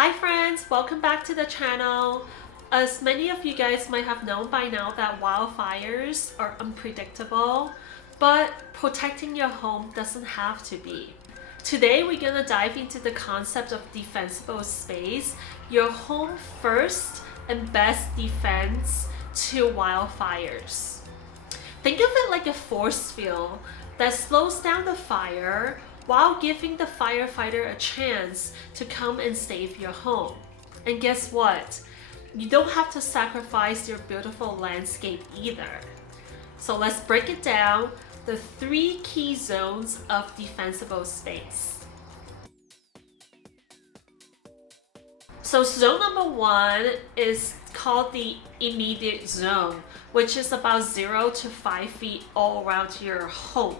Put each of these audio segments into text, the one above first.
Hi friends, welcome back to the channel. As many of you guys might have known by now that wildfires are unpredictable, but protecting your home doesn't have to be. Today we're gonna dive into the concept of defensible space, your home first and best defense to wildfires. Think of it like a force field that slows down the fire while giving the firefighter a chance to come and save your home. And guess what? You don't have to sacrifice your beautiful landscape either. So let's break it down, the 3 key zones of defensible space. So zone number 1 is called the immediate zone, which is about 0 to 5 feet all around your home.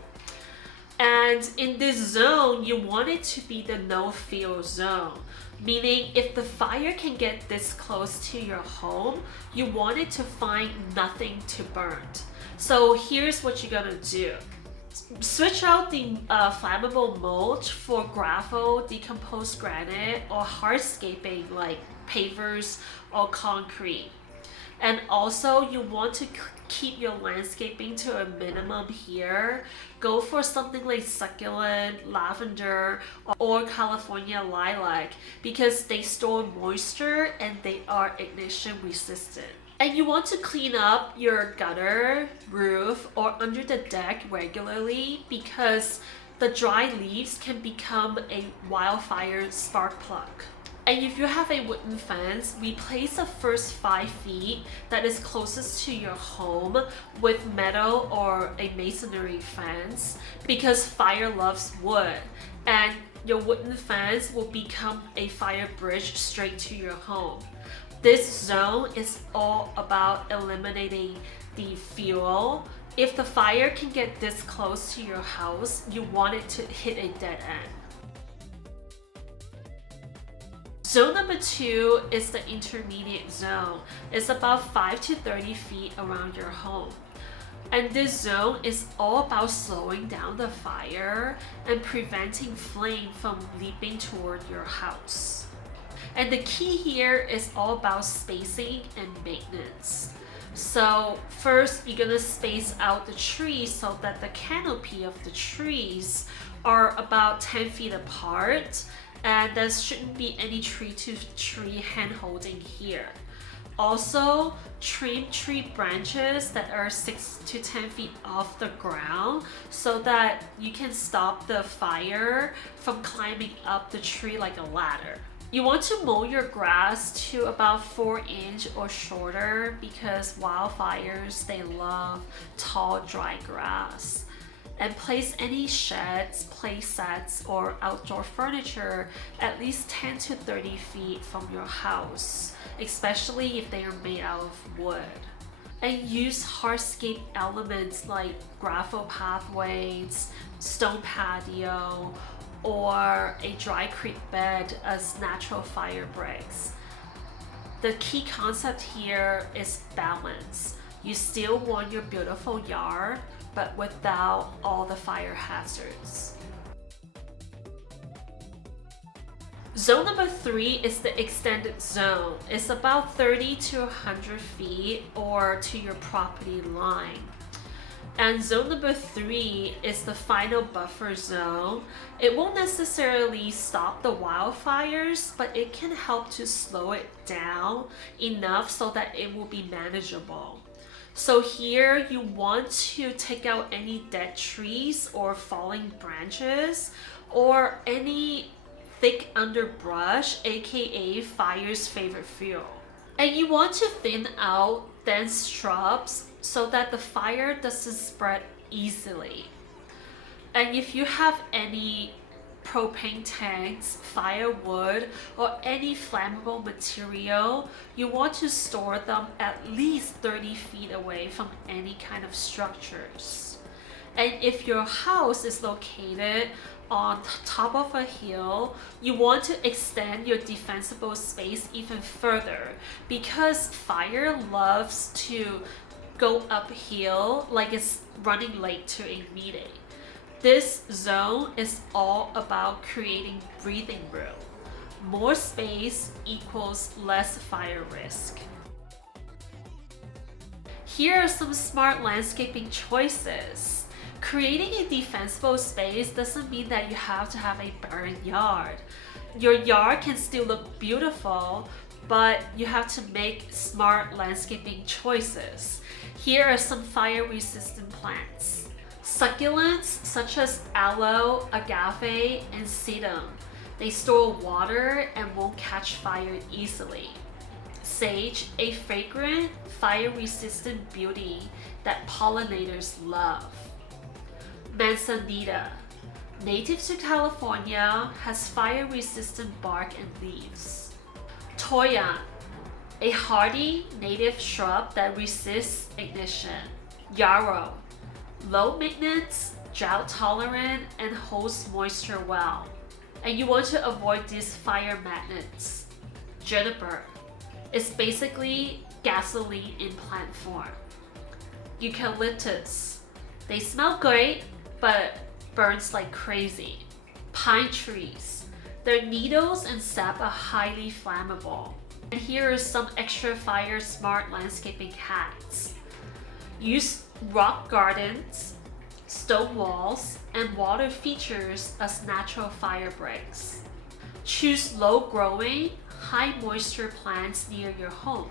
And in this zone, you want it to be the no-feel zone, meaning if the fire can get this close to your home, you want it to find nothing to burn. So here's what you're gonna do. Switch out the flammable mulch for gravel, decomposed granite, or hardscaping like pavers or concrete. And also you want to keep your landscaping to a minimum here. Go for something like succulent, lavender, or California lilac because they store moisture and they are ignition resistant. And you want to clean up your gutter, roof, or under the deck regularly because the dry leaves can become a wildfire spark plug. And if you have a wooden fence, replace the first 5 feet that is closest to your home with metal or a masonry fence because fire loves wood, and your wooden fence will become a fire bridge straight to your home. This zone is all about eliminating the fuel. If the fire can get this close to your house, you want it to hit a dead end. Zone number 2 is the intermediate zone. It's about 5 to 30 feet around your home. And this zone is all about slowing down the fire and preventing flame from leaping toward your house. And the key here is all about spacing and maintenance. So first, you're gonna space out the trees so that the canopy of the trees are about 10 feet apart, and there shouldn't be any tree-to-tree hand-holding here. Also, trim tree branches that are 6 to 10 feet off the ground so that you can stop the fire from climbing up the tree like a ladder. You want to mow your grass to about 4-inch or shorter because wildfires, they love tall, dry grass. And place any sheds, play sets, or outdoor furniture at least 10 to 30 feet from your house, especially if they are made out of wood. And use hardscape elements like gravel pathways, stone patio, or a dry creek bed as natural fire breaks. The key concept here is balance. You still want your beautiful yard, but without all the fire hazards. Zone number 3 is the extended zone. It's about 30 to 100 feet or to your property line. And zone number 3 is the final buffer zone. It won't necessarily stop the wildfires, but it can help to slow it down enough so that it will be manageable. So here you want to take out any dead trees or falling branches or any thick underbrush, aka fire's favorite fuel. And you want to thin out dense shrubs so that the fire doesn't spread easily. And if you have any propane tanks, firewood, or any flammable material, you want to store them at least 30 feet away from any kind of structures. And if your house is located on top of a hill, you want to extend your defensible space even further because fire loves to go uphill like it's running late to a meeting. This zone is all about creating breathing room. More space equals less fire risk. Here are some smart landscaping choices. Creating a defensible space doesn't mean that you have to have a barren yard. Your yard can still look beautiful, but you have to make smart landscaping choices. Here are some fire-resistant plants. Succulents such as aloe, agave, and sedum. They store water and won't catch fire easily. Sage, a fragrant, fire-resistant beauty that pollinators love. Manzanita, native to California, has fire-resistant bark and leaves. Toyon, a hardy native shrub that resists ignition. Yarrow, low maintenance, drought tolerant, and holds moisture well. And you want to avoid these fire magnets. Juniper, it's basically gasoline in plant form. Eucalyptus, they smell great, but burns like crazy. Pine trees, their needles and sap are highly flammable. And here are some extra fire smart landscaping hacks. Use rock gardens, stone walls, and water features as natural fire breaks. Choose low-growing, high-moisture plants near your home.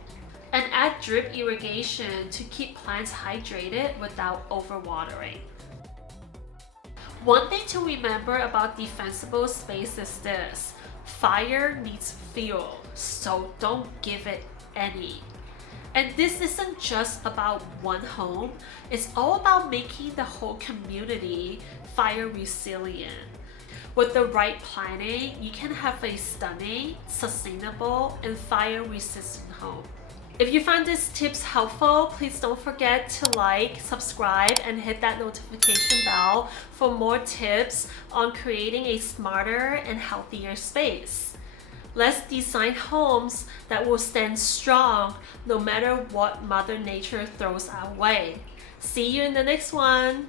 And add drip irrigation to keep plants hydrated without overwatering. One thing to remember about defensible space is this: fire needs fuel, so don't give it any. And this isn't just about one home, it's all about making the whole community fire resilient. With the right planning, you can have a stunning, sustainable, and fire resistant home. If you find these tips helpful, please don't forget to like, subscribe, and hit that notification bell for more tips on creating a smarter and healthier space. Let's design homes that will stand strong no matter what Mother Nature throws our way. See you in the next one!